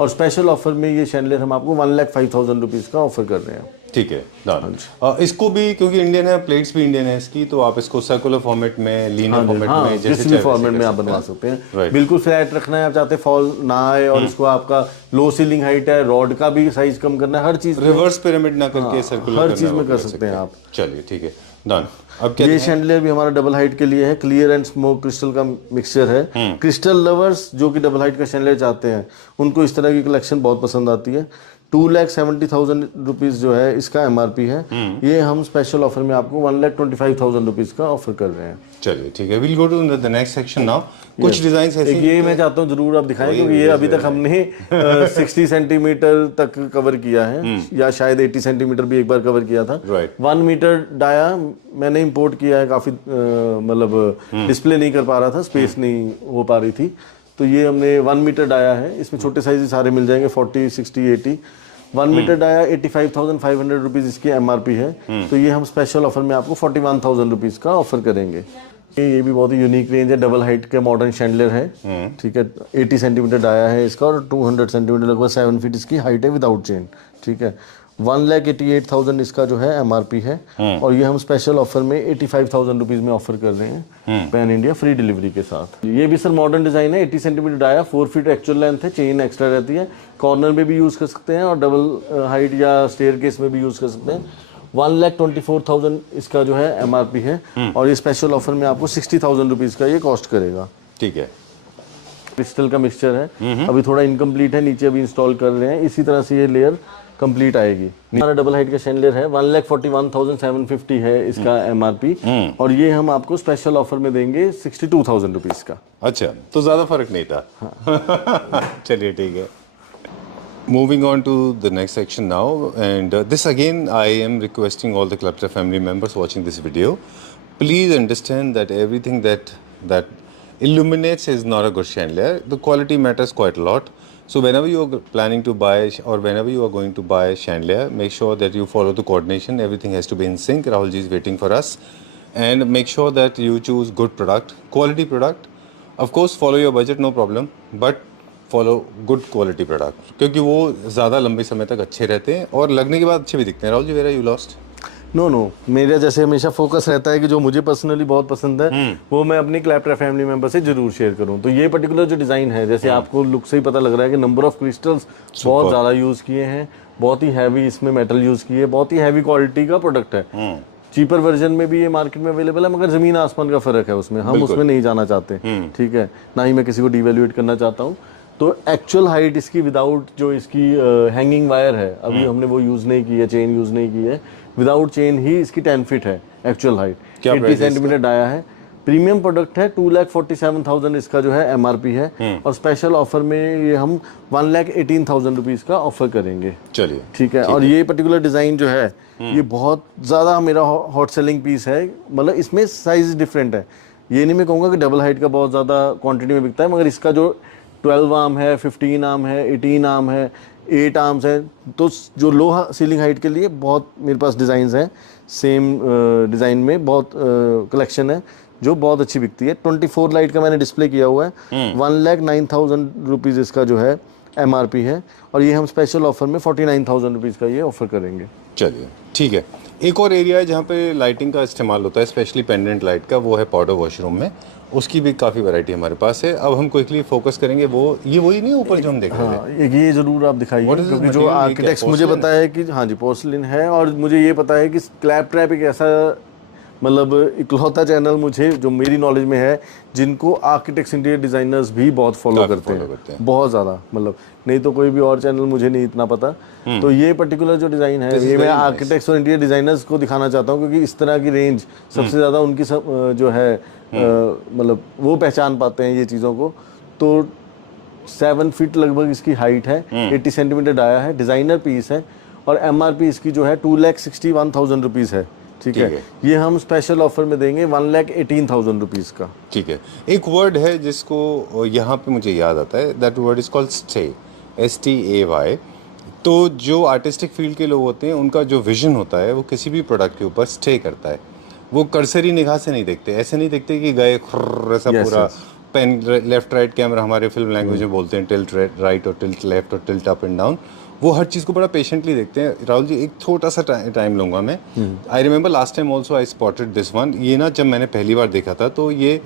और स्पेशल ऑफर में ये शैंडलियर हम आपको 1,05,000 रुपीज़ का ऑफर कर रहे हैं। ठीक है, डन। इसको भी क्योंकि इंडियन है, प्लेट्स भी इंडियन है इसकी, तो आप इसको सर्कुलर फॉर्मेट में, लीनियर फॉर्मेट में, जैसे किसी भी फॉर्मेट में आप बनवा सकते हैं। बिल्कुल फ्लैट रखना है, आप चाहते फॉल ना आए, और इसको आपका लो सीलिंग हाइट है, रॉड का भी साइज कम करना है, हर चीज रिवर्स पिरामिड ना करके सर्कुलर हर चीज में कर सकते हैं आप। चलिए ठीक है, डन। अब क्या ये शैंडलियर भी हमारा डबल हाइट के लिए है, क्लियर एंड स्मोक क्रिस्टल का मिक्सचर है। क्रिस्टल लवर्स जो कि डबल हाइट का शैंडलियर चाहते हैं उनको इस तरह की कलेक्शन बहुत पसंद आती है। 2,70,000 रुपीज़ जो है इसका MRP है। ये हम स्पेशल ऑफर में आपको 1,25,000 रुपीज़ का ऑफर कर रहे हैं। चलिए ठीक है, will go to the next section now. कुछ डिजाइन ऐसे ये मैं चाहता हूँ जरूर आप दिखाएं, क्योंकि ये अभी तक हमने 60 सेंटीमीटर तक कवर किया है, या शायद 80 सेंटीमीटर भी एक बार कवर किया था। 1 मीटर डाया मैंने इंपोर्ट किया है, काफ़ी मतलब डिस्प्ले नहीं कर पा रहा था, स्पेस नहीं हो पा रही थी, तो ये हमने 1 मीटर डाया है। इसमें छोटे साइज सारे मिल जाएंगे, 40, 60, 80। 1 मीटर डाया 85,500 रुपीज़ इसकी MRP है। तो ये हम स्पेशल ऑफर में आपको 41,000 रुपीज़ का ऑफर करेंगे। ये भी बहुत ही यूनिक रेंज है, डबल हाइट के मॉडर्न शैंडलर है, ठीक है। 80 सेंटीमीटर डाया है इसका और 200 सेंटीमीटर लगभग 7 फीट इसकी हाइट है विदाउट चेन, ठीक है। 1,88,000 इसका जो है MRP है और ये हम स्पेशल ऑफर में 85,000 रुपीज़ में ऑफर कर रहे हैं पैन इंडिया फ्री डिलीवरी के साथ। ये भी सर मॉडर्न डिज़ाइन है, 80 centimetre dia, 4 feet actual length है, चेन एक्स्ट्रा रहती है, कॉर्नर में भी यूज़ कर सकते हैं और डबल हाइट या स्टेयर केस में भी यूज़ कर सकते हैं। 1,24,000 इसका जो है MRP है और ये स्पेशल ऑफर में आपको 60,000 रुपीज़ का ये कॉस्ट करेगा। ठीक है। क्रिस्टल का मिक्सचर है, अभी थोड़ा इनकम्प्लीट है, नीचे अभी इंस्टॉल कर रहे हैं, इसी तरह से ये लेयर कंप्लीट आएगी। हमारा डबल हाइट का शैंडलर है, 1,41,750 है इसका MRP और ये हम आपको स्पेशल ऑफर में देंगे 62,000 रुपीज़ का। अच्छा, तो ज़्यादा फर्क नहीं था। चलिए ठीक है। Moving on to the next section now, and this again I am requesting all the Clubster family members watching this video, please understand that everything that illuminates is not a good chandelier. The quality matters quite a lot. So whenever you are planning to buy or whenever you are going to buy a chandelier, make sure that you follow the coordination. Everything has to be in sync. Rahul ji is waiting for us, and make sure that you choose good product, quality product. Of course, follow your budget, no problem, but follow good quality product, क्योंकि वो ज़्यादा लंबे समय तक अच्छे रहते हैं और लगने के बाद अच्छे भी दिखते हैं। Rahul ji, where are you lost? No, मेरा जैसे हमेशा फोकस रहता है कि जो मुझे पर्सनली बहुत पसंद है वो मैं अपनी क्लैप्टर फैमिली मेंबर से जरूर शेयर करूं। तो ये पर्टिकुलर जो डिज़ाइन है, जैसे आपको लुक से ही पता लग रहा है कि नंबर ऑफ क्रिस्टल्स बहुत ज़्यादा यूज़ किए हैं, बहुत ही हैवी इसमें मेटल यूज़ किए, बहुत ही हैवी क्वालिटी का प्रोडक्ट है। चीपर वर्जन में भी ये मार्केट में अवेलेबल है, मगर ज़मीन आसमान का फ़र्क है उसमें, हम उसमें नहीं जाना चाहते, ठीक है, ना ही मैं किसी को डिवैल्यूएट करना चाहता हूँ। तो एक्चुअल हाइट इसकी विदाउट जो इसकी हैंगिंग वायर है, अभी हमने वो यूज़ नहीं की है, चेन यूज़ नहीं की है, विदाउट चेन ही इसकी 10 फीट है एक्चुअल हाइट, 80 सेंटीमीटर डाया है, प्रीमियम प्रोडक्ट है। 2,47,000 इसका जो है MRP है और स्पेशल ऑफर में ये हम 1,18,000 रुपीज़ का ऑफर करेंगे। चलिए ठीक है। और ये पर्टिकुलर डिज़ाइन जो है ये बहुत ज़्यादा मेरा हॉट सेलिंग पीस है, मतलब इसमें साइज डिफरेंट है। ये नहीं मैं कहूँगा कि डबल हाइट का बहुत ज़्यादा क्वान्टिटी में बिकता है, मगर इसका जो 12 आर्म है, 15 आर्म है, 18 आर्म है, 8 आर्म्स है, तो जो लो सीलिंग हाइट के लिए बहुत मेरे पास डिज़ाइंस हैं, सेम डिज़ाइन में बहुत कलेक्शन है जो बहुत अच्छी बिकती है। 24 लाइट का मैंने डिस्प्ले किया हुआ है, 1,09,000 रुपीज़ इसका जो है MRP है और ये हम स्पेशल ऑफर में 49,000 रुपीज़ का ये ऑफर करेंगे। चलिए ठीक है। एक और एरिया है जहाँ पे लाइटिंग का इस्तेमाल होता है, स्पेशली पेंडेंट लाइट का, वो है पाउडर वॉशरूम में। उसकी भी काफ़ी वैरायटी हमारे पास है। अब हम क्विकली फोकस करेंगे, वो ये वही नहीं ऊपर जो हम देख रहे थे। हाँ, ये ज़रूर आप दिखाइए, क्योंकि जो आर्किटेक्ट्स मुझे पता है कि हाँ जी पोर्सलिन है, और मुझे ये पता है कि क्लैप ट्रैप एक ऐसा मतलब इकलौता चैनल मुझे जो मेरी नॉलेज में है जिनको आर्किटेक्ट्स इंटीरियर डिज़ाइनर्स भी बहुत फॉलो करते हैं, बहुत ज़्यादा, मतलब नहीं तो कोई भी और चैनल मुझे नहीं इतना पता। तो ये पर्टिकुलर जो डिज़ाइन है ये मैं आर्किटेक्ट्स और इंटीरियर डिज़ाइनर्स को दिखाना चाहता हूँ, क्योंकि इस तरह की रेंज सबसे ज़्यादा उनकी जो है मतलब वो पहचान पाते हैं ये चीज़ों को। तो 7 फीट लगभग इसकी हाइट है, 80 सेंटीमीटर डाया है, डिज़ाइनर पीस है और MRP इसकी जो है 2,61,000 रुपीज़ है। ठीक है। ये हम स्पेशल ऑफर में देंगे 1,18,000 रुपीज़ का। ठीक है। एक वर्ड है जिसको यहाँ पे मुझे याद आता है, that word is called stay, STAY। तो जो आर्टिस्टिक फील्ड के लोग होते हैं उनका जो विजन होता है वो किसी भी प्रोडक्ट के ऊपर स्टे करता है। वो कर्सरी निगाह से नहीं देखते, ऐसे नहीं देखते कि गए ऐसा पूरा पेन लेफ्ट राइट कैमरा हमारे फिल्म लैंग्वेज में बोलते हैं, टिल्ट राइट और टिल्ट लेफ्ट और टिल्ट अप एंड डाउन। वो हर चीज़ को बड़ा पेशेंटली देखते हैं। राहुल जी, एक छोटा सा टाइम लूँगा मैं। I remember last time also I spotted this one. ये ना जब मैंने पहली बार देखा था तो ये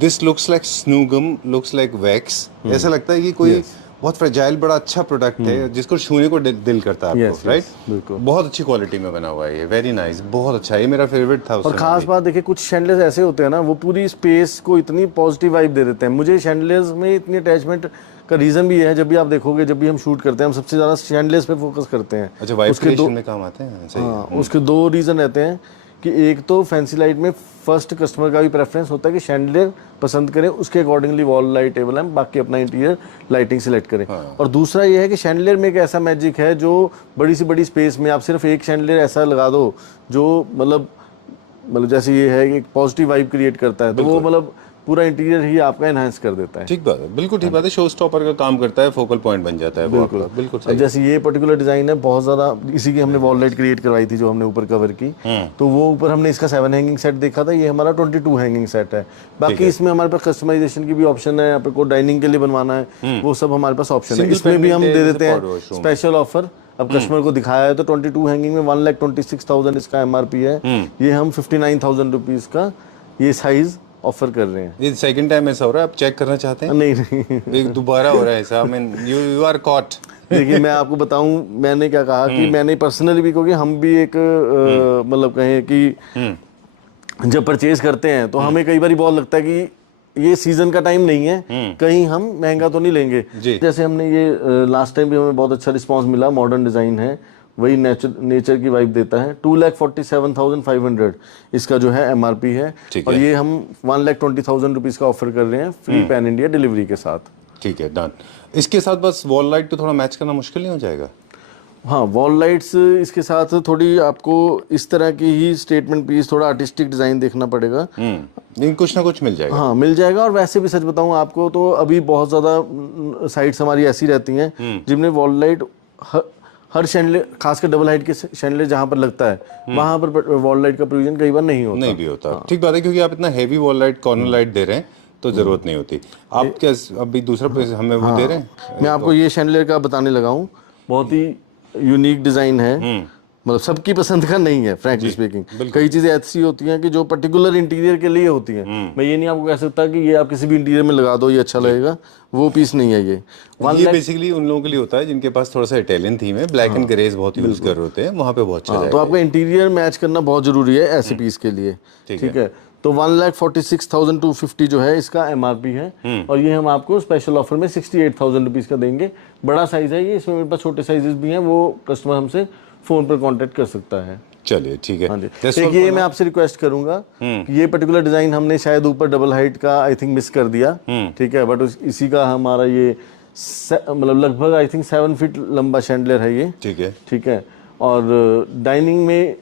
दिस लुक्स लाइक स्नूगम, लुक्स लाइक वैक्स। ऐसा लगता है कि कोई बहुत फ्रेजाइल बड़ा अच्छा प्रोडक्ट है जिसको छूने को दिल करता है आपको, राइट? बिल्कुल। बहुत अच्छी क्वालिटी में बना हुआ है ये, वेरी नाइस, बहुत अच्छा है। ये मेरा फेवरेट था। और खास बात देखिए, कुछ शैंडलर्स ऐसे होते हैं ना, वो पूरी स्पेस को इतनी पॉजिटिव वाइब दे देते हैं। मुझे शैंडलर्स में इतनी अटैचमेंट का रीज़न भी है, जब भी आप देखोगे, जब भी हम शूट करते हैं हम सबसे ज़्यादा शैंडलर्स पे फोकस करते हैं। अच्छा, वाइब क्रिएशन में काम आते हैं। हाँ, उसके 2 रीज़न रहते हैं कि एक तो फैंसी लाइट में फर्स्ट कस्टमर का भी प्रेफरेंस होता है कि शैंडलियर पसंद करें, उसके accordingly wall light, table lamp, बाकी अपना इंटीरियर लाइटिंग सेलेक्ट करें। और दूसरा ये है कि शैंडलियर में एक ऐसा मैजिक है जो बड़ी सी बड़ी स्पेस में आप सिर्फ एक शैंडलियर ऐसा लगा दो जो मतलब जैसे ये है कि एक पॉजिटिव वाइब क्रिएट करता है, तो वो मतलब पूरा इंटीरियर ही आपका एनहांस कर देता है। ठीक बात है, बिल्कुल ठीक बात है, शो स्टॉपर का काम करता है, फोकल पॉइंट बन जाता है वो आपका, बिल्कुल अब सही। जैसे ये पर्टिकुलर डिजाइन है बहुत ज्यादा, इसी की हमने वॉल लाइट क्रिएट करवाई थी जो हमने ऊपर कवर की, तो वो ऊपर हमने इसका 7 हैंगिंग सेट देखा था, ये हमारा 22 हैंगिंग सेट है। बाकी इसमें हमारे पास कस्टमाइजेशन की भी ऑप्शन है, आपको डाइनिंग के लिए बनवाना है वो सब हमारे पास ऑप्शन है। इसमें भी हम दे देते हैं स्पेशल ऑफर। अब कस्टमर को दिखाया है तो 22 हैंगिंग में 1,26,000 इसका एमआरपी है, ये हम 59,000 रुपीज का ये साइज ऑफर कर रहे हैं। ये सेकंड टाइम ऐसा हो रहा है, आप चेक करना चाहते हैं? नहीं एक दोबारा हो रहा है ऐसा, यू आर कॉट। देखिए मैं आपको बताऊं, मैंने क्या कहा कि मैंने पर्सनली भी, क्योंकि हम भी एक मतलब कहें कि जब परचेज करते हैं तो हमें कई बार बहुत लगता है कि ये सीजन का टाइम नहीं है, कहीं हम महंगा तो नहीं लेंगे। जैसे हमने ये लास्ट टाइम भी हमें बहुत अच्छा रिस्पांस मिला, मॉडर्न डिजाइन है, वही नेचर की वाइब देता है। 2,47,500 इसका जो है एमआरपी है, और ये हम 1,20,000 रुपीज का ऑफर कर रहे हैं फ्री पैन इंडिया डिलीवरी के साथ। ठीक है, डन। इसके साथ बस वॉल लाइट तो थोड़ा मैच करना मुश्किल नहीं हो जाएगा? हाँ, वॉल लाइट्स इसके साथ थोड़ी आपको इस तरह की ही स्टेटमेंट पीस, थोड़ा आर्टिस्टिक डिजाइन देखना पड़ेगा। लेकिन कुछ ना कुछ मिल जाएगा। हाँ मिल जाएगा। और वैसे भी सच बताऊं आपको तो अभी बहुत ज़्यादा साइट्स हमारी ऐसी रहती हैं जिनमें वॉल लाइट हर शैंडलर, खासकर डबल हाइट के शैंडलर जहाँ पर लगता है वहाँ पर वॉल लाइट का प्रोविजन कई बार नहीं होता। नहीं भी होता, ठीक बात है, क्योंकि आप इतना heavy wall light, corner light दे रहे हैं तो जरूरत नहीं होती। आप क्या अभी दूसरा पैसे हमें वो दे रहे हैं? मैं आपको ये शैंडलर का बताने लगा हूँ, बहुत ही यूनिक डिज़ाइन है, मतलब सबकी पसंद का नहीं है फ्रैंकली स्पीकिंग। कई चीज़ें ऐसी होती हैं कि जो पर्टिकुलर इंटीरियर के लिए होती हैं। मैं ये नहीं आपको कह सकता कि ये आप किसी भी इंटीरियर में लगा दो ये अच्छा लगेगा, वो पीस नहीं है ये बेसिकली उन लोगों के लिए होता है जिनके पास थोड़ा सा इटालियन थीम है, ब्लैक एंड ग्रेज बहुत यूज कर रहे होते हैं, वहाँ पे बहुत अच्छा तो आपका इंटीरियर मैच करना बहुत जरूरी है ऐसे पीस के लिए। ठीक है, तो 1,46,250 जो है इसका एमआरपी है, और ये हम आपको स्पेशल ऑफर में 68,000 रुपीज का देंगे। बड़ा साइज है ये, इसमें मेरे पास छोटे साइजेस भी हैं, वो कस्टमर हमसे फोन पर कांटेक्ट कर सकता है। चलिए ठीक है। हाँ जी, एक ये मैं आपसे रिक्वेस्ट करूंगा कि ये पर्टिकुलर डिजाइन हमने शायद ऊपर डबल हाइट का आई थिंक मिस कर दिया, ठीक है, बट इसी का हमारा ये मतलब लगभग आई थिंक 7 फीट लंबा शैंडलर है ये। ठीक है, और डाइनिंग में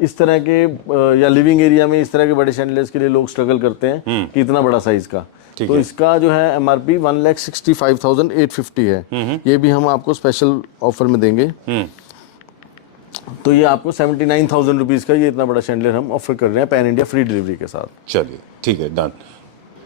इस तरह के या लिविंग एरिया में इस तरह के बड़े शैंडलर्स के लिए लोग स्ट्रगल करते हैं कि इतना बड़ा साइज का, तो इसका जो है एमआरपी 1,65,850 है। ये भी हम आपको स्पेशल ऑफर में देंगे, तो ये आपको 79,000 रुपीज का ये इतना बड़ा शैंडलर हम ऑफर कर रहे हैं पैन इंडिया फ्री डिलीवरी के साथ। चलिए ठीक है, डन।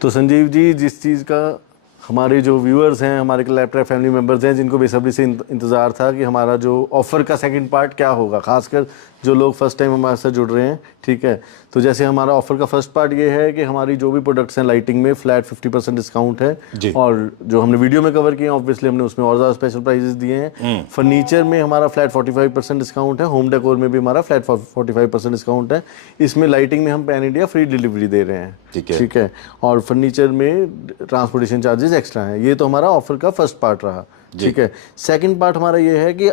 तो संजीव जी, जिस चीज़ का हमारे जो व्यूअर्स हैं, हमारे लैपटॉप फैमिली मेंबर्स हैं, जिनको बेसब्री से इंतज़ार था कि हमारा जो ऑफ़र का सेकंड पार्ट क्या होगा, खासकर जो लोग फर्स्ट टाइम हमारे साथ जुड़ रहे हैं, ठीक है, तो जैसे हमारा ऑफ़र का फर्स्ट पार्ट ये है कि हमारी जो भी प्रोडक्ट्स हैं लाइटिंग में फ्लैट 50% डिस्काउंट है, और जो हमने वीडियो में कवर किए हैं ऑब्वियसली हमने उसमें और ज़्यादा स्पेशल प्राइजेस दिए हैं। फर्नीचर में हमारा फ्लैट 45% डिस्काउंट है, होम डेकोर में भी हमारा फ्लैट 45% डिस्काउंट है। इसमें लाइटिंग में हम पैन इंडिया फ्री डिलीवरी दे रहे हैं, ठीक है, और फर्नीचर में ट्रांसपोर्टेशन चार्जेस एक्स्ट्रा हैं। ये तो हमारा ऑफर का फर्स्ट पार्ट रहा, ठीक है। सेकंड पार्ट हमारा ये है कि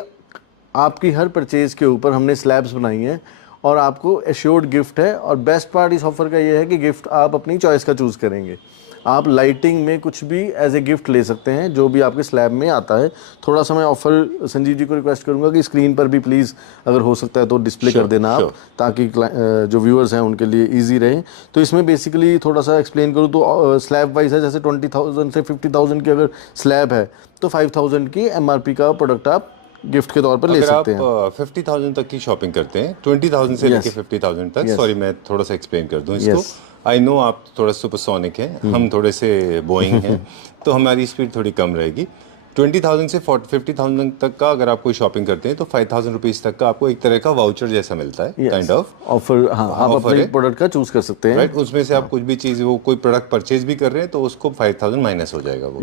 आपकी हर परचेज के ऊपर हमने स्लैब्स बनाई हैं और आपको एश्योर्ड गिफ्ट है, और बेस्ट पार्ट इस ऑफर का ये है कि गिफ्ट आप अपनी चॉइस का चूज़ करेंगे। आप लाइटिंग में कुछ भी एज ए गिफ्ट ले सकते हैं जो भी आपके स्लैब में आता है। थोड़ा सा मैं ऑफर संजीव जी को रिक्वेस्ट करूंगा कि स्क्रीन पर भी प्लीज़ अगर हो सकता है तो डिस्प्ले कर देना आप, ताकि जो व्यूअर्स हैं उनके लिए ईजी रहे। तो इसमें बेसिकली थोड़ा सा एक्सप्लेन करूँ तो स्लैब वाइज है, जैसे 20,000 से 50,000 की अगर स्लैब है तो 5,000 की एमआरपी का प्रोडक्ट आप गिफ्ट के तौर पर ले सकते हैं। आप 50,000 तक की शॉपिंग करते हैं, 20,000 से लेके 50,000 तक, सॉरी मैं थोड़ा सा एक्सप्लेन कर दूं इसको। आई नो आप थोड़ा सुपरसोनिक हैं, हम थोड़े से बोइंग हैं, तो हमारी स्पीड थोड़ी कम रहेगी। 20,000 से 50,000 तक का अगर आप कोई शॉपिंग करते हैं तो 5,000 रुपीज तक का आपको एक तरह का वाउचर जैसा मिलता है, काइंड ऑफ ऑफर। हाँ, आप अपने प्रोडक्ट का चूज कर सकते हैं, राइट। उसमें से आप कुछ भी चीज, वो कोई प्रोडक्ट परचेज भी कर रहे हैं तो उसको 5,000 माइनस हो जाएगा वो,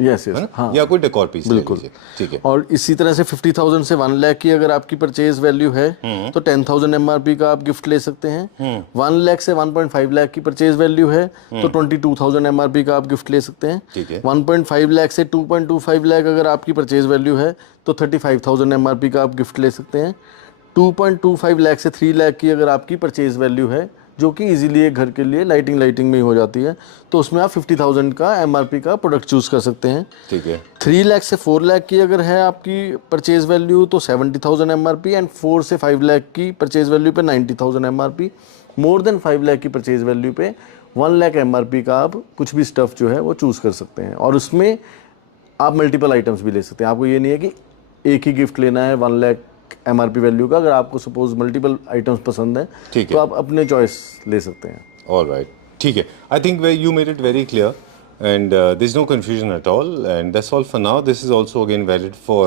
या कोई डेकोर पीस, बिल्कुल, ठीक है। और इसी तरह से 50,000 से 1 लाख की अगर आपकी परचेज वैल्यू है तो 10,000 एमआरपी का आप गिफ्ट ले सकते हैं। 1 लाख से 1.5 लाख की परचेज वैल्यू है तो 22,000 एमआरपी का आप गिफ्ट ले सकते हैं। 1.5 लाख से 2.25 लाख अगर आपकी परचेज वैल्यू है तो 35,000 एमआरपी का आप गिफ्ट ले सकते हैं। 2.25 लाख से 3 लाख की अगर आपकी परचेज वैल्यू है, जो कि इजीली एक घर के लिए लाइटिंग में ही हो जाती है, तो उसमें आप 50,000 का एमआरपी का प्रोडक्ट चूज कर सकते हैं, ठीक है। 3 लाख से 4 लाख की अगर है आपकी परचेज वैल्यू तो 70,000 एमआरपी, एंड 4 से 5 लाख की परचेज वैल्यू पे 90,000 एमआरपी। मोर देन 5 लाख की परचेज वैल्यू पे 1 लाख MRP का आप कुछ भी स्टफ जो है वो चूज़ कर सकते हैं, और उसमें आप मल्टीपल आइटम्स भी ले सकते हैं। आपको ये नहीं है कि एक ही गिफ्ट लेना है 1 लाख MRP वैल्यू का। अगर आपको सपोज मल्टीपल आइटम्स पसंद है ठीक है। तो आप अपने चॉइस ले सकते हैं। All right. ठीक है. I think you made it very clear, and there's no confusion at all. And that's all for now. This is also again valid for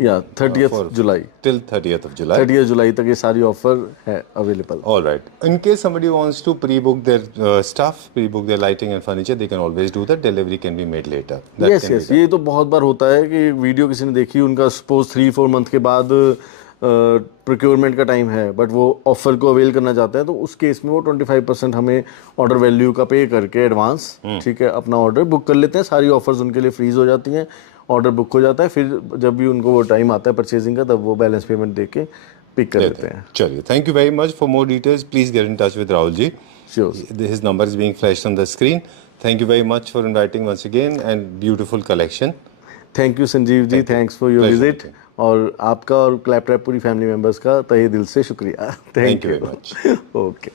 या 30th July, till 30th of July. 30th जुलाई तक ये सारी offer है available. All right. In case somebody wants to pre-book their stuff, pre-book their lighting and furniture, they can always do that. Delivery can be made later. That yes can be yes, ये तो बहुत बार होता है कि video किसी ने देखी, उनका सपोज 3-4 मंथ के बाद प्रोक्योरमेंट का टाइम है, बट वो ऑफर को अवेल करना चाहते हैं, तो उस केस में वो 25% हमें ऑर्डर वैल्यू का पे करके एडवांस, ठीक है, अपना ऑर्डर बुक कर लेते हैं। सारी ऑफर्स उनके लिए फ्रीज हो जाती हैं, ऑर्डर बुक हो जाता है, फिर जब भी उनको वो टाइम आता है परचेजिंग का, तब वो बैलेंस पेमेंट दे के पिक कर लेते हैं। चलिए, thank you very much. For more details please get in touch with Rahul ji. Sure. His number is being flashed on the screen. Thank you very much for inviting once again, and beautiful collection. Thank you Sanjeev ji, thanks for your Pleasure. Visit, और आपका और clap trap पूरी family members का तहे दिल से शुक्रिया। Thank you very much. Okay.